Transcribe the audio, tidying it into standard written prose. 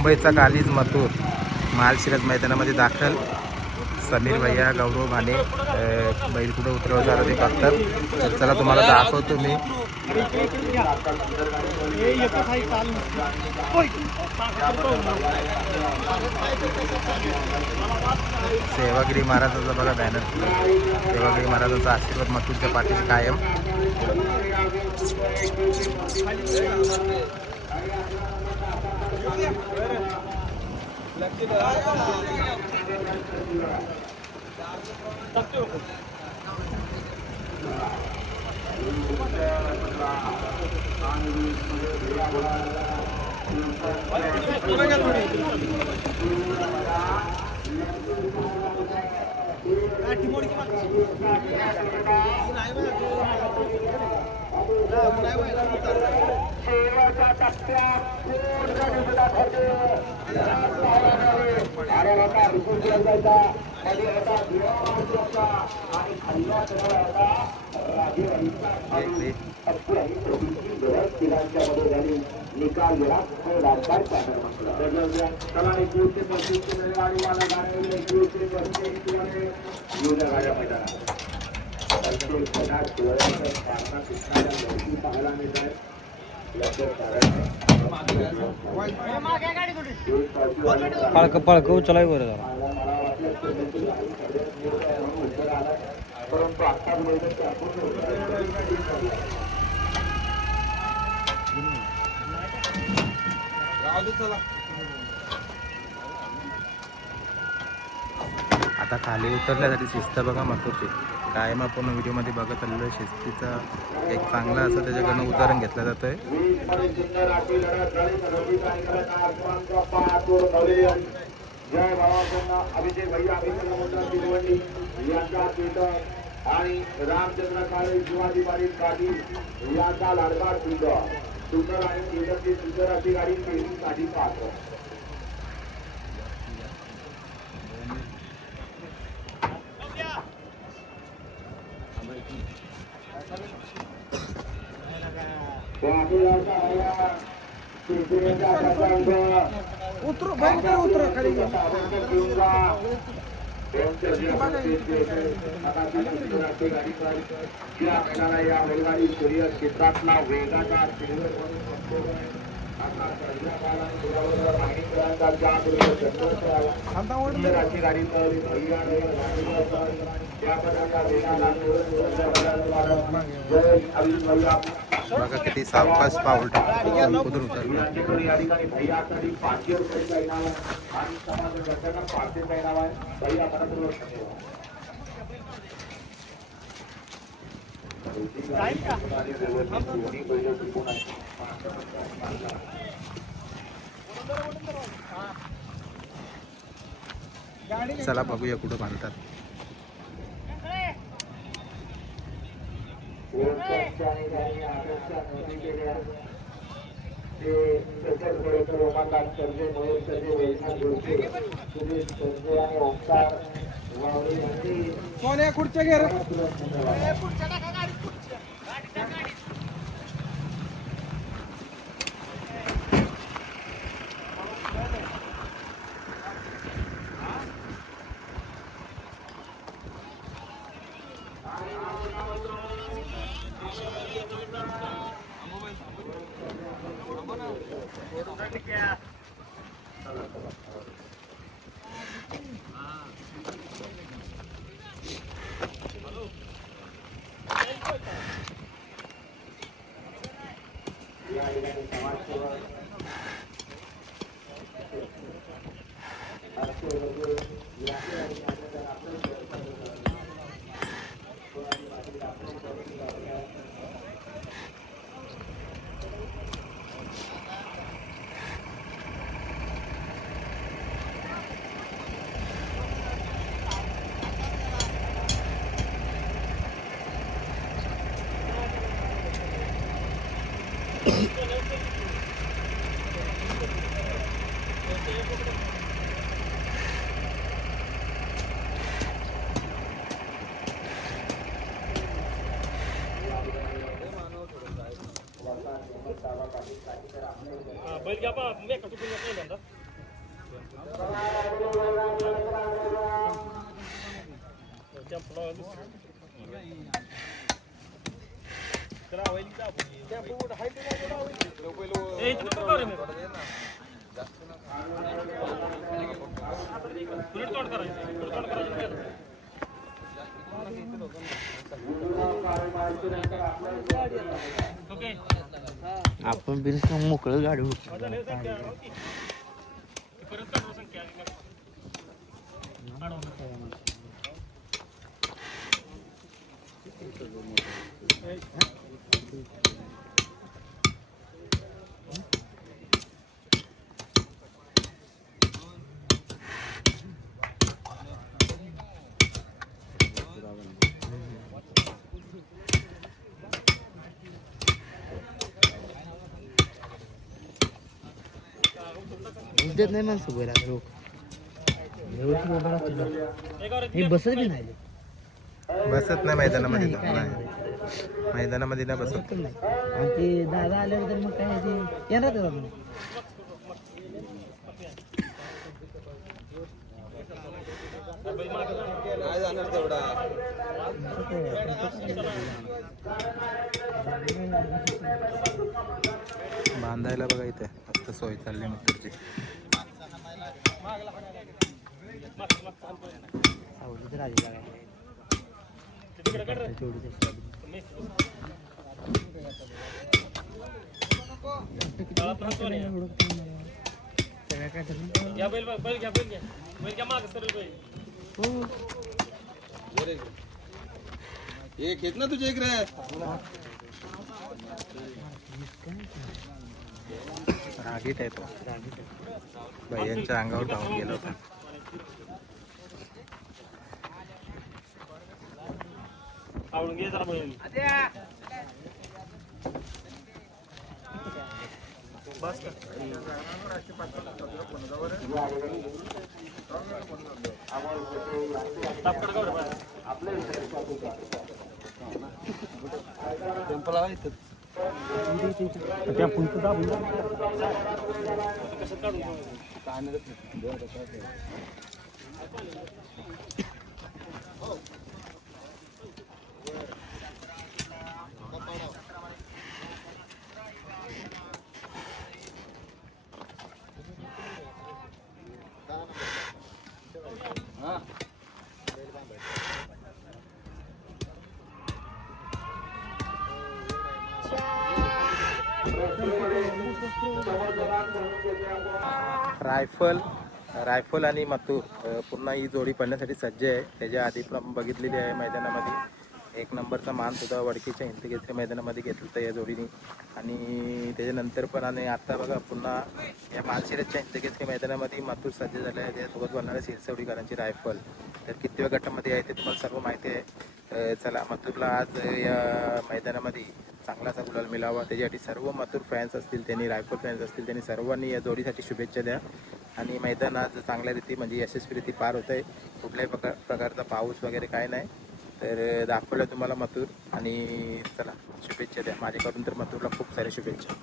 मुंबईचा कालीज मथुर महालशिरज मैदानामध्ये दाखल. समीर भैया गौरव भाने बैल कुठं उतरवणार ते बघतात. तर चला तुम्हाला दाखवतो मी. सेवागिरी महाराजांचा बघा बॅनर. सेवागिरी महाराजांचा आशीर्वाद मथुरच्या पाठीशी कायम. निकाल गेला गाड्या मैदानात पाहायला मिळत आहे. पळक उचलाय बरं परंतु आता आता खाली उतरल्यासाठी शिस्त बघा मथुरची. कायम आपण व्हिडिओमध्ये बघत आलेलो आहे. शिस्तीचा एक चांगला असं त्याच्याकडनं उदाहरण घेतलं जातं आहे. जय बाबांना अभिषेक भैया अभिषेक यांचा ट्विटर आणि रामचंद्र काळे शिवाजी पाटील पाटील यांचा लाडका ट्विटर सुंदर आणि ट्विटरची सुंदर अशी गाडी पेरणीसाठी पाहतो. उतरू भयंकर उतरू खाली या बैलगाडी शर्यत क्षेत्रातला वेगाचा गाडी बघा किती सावकाश पाऊल टाकून उतरलं. या ठिकाणी भैयासाठी 500 रुपयाचा इनाम आणि समाजकर्त्यांना 500चा इनाम आहे. भैया मनपूर्वक चला बघूया कुठं बांधतात. सोन्या खुर्च्या घे रे. बैल घ्या बा, मी कटू करून आपण बिन मोकळं गाडी देत नाही माणसं बरं लोक हे बसत बी नाही बसत नाही मैदानामध्ये तर. नाही मैदानामध्ये नाही बसत. आणि ते दादा आल्यानंतर मग काय ते येणार दादा बांधायला बघा इथे मस्त सोय चालली मथुरची. सावलीत राजी एक येत ना तुझे एक रे रागीट आहे तो. भैयांच्या अंगावर धावून गेला होता. रायफल आणि मथुर पुन्हा ही जोडी पडण्यासाठी सज्ज आहे. त्याच्या आधी पण बघितलेली आहे मैदानामध्ये. एक नंबरचा मान सुद्धा वडकीच्या हिंदकेसरी मैदानामध्ये घेतलं होतं या जोडीने. आणि त्याच्यानंतर पण आणि आता बघा पुन्हा या माळशिरसच्या हिंदकेसरी मैदानामध्ये मथुर सज्ज झाले आहे. त्यासोबत बनणाऱ्या सिरसवडीकरांची रायफल. तर कितव्या गटामध्ये आहे ते तुम्हाला सर्व माहिती आहे. चला मथुरला आज या मैदानामध्ये चांगला असा गुलाल मिळावा त्याच्यासाठी सर्व मथुर फॅन्स असतील, त्यांनी रायफल फॅन्स असतील, त्यांनी सर्वांनी या जोडीसाठी शुभेच्छा द्या. आणि मैदान आज चांगल्या रीती म्हणजे यशस्वीरिती पार होत आहे. कुठल्याही प्रकारचा पाऊस वगैरे काय नाही. तर दाखवलं तुम्हाला मथुर. आणि चला शुभेच्छा द्या माझ्याकडून तर मथुरला खूप साऱ्या शुभेच्छा.